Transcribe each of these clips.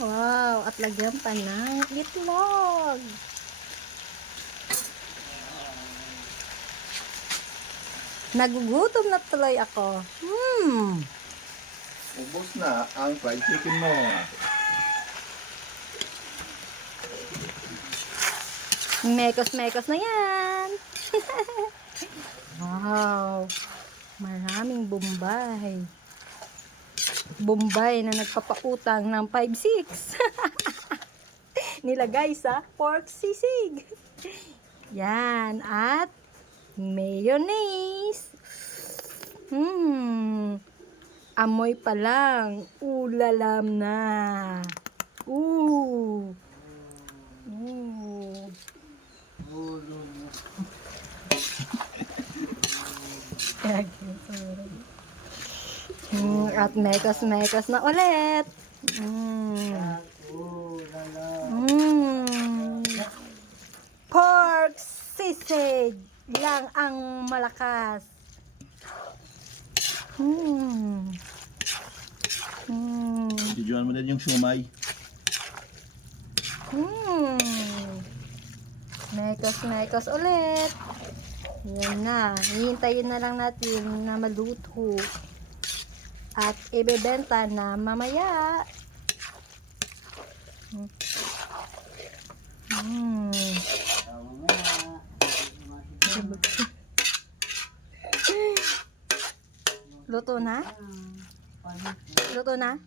Wow, at lagyan pa ng itlog. Nagugutom na tuloy ako. Ubos na ang fried chicken mo. Mekos-mekos na yan. Wow, maraming Bombay. Bombay na nagpapautang ng 5-6. Nilagay sa pork sisig. Yan, at mayonnaise. Amoy pa lang, ulalam na. Ooh. Ooh. At mekos-mekos na ulit. Pork sisig lang ang malakas. Videoan mo din yung shumay. Mekos-mekos ulit. Yan na. Hihintayin na lang natin na maluto. At ibebenta na mamaya. Luto na? Luto na?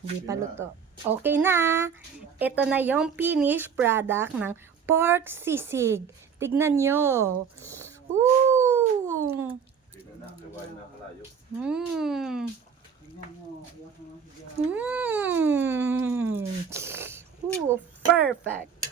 Hindi pa luto. Okay na. Ito na yung finished product ng pork sisig. Tignan nyo. Ooh. Ooh, perfect.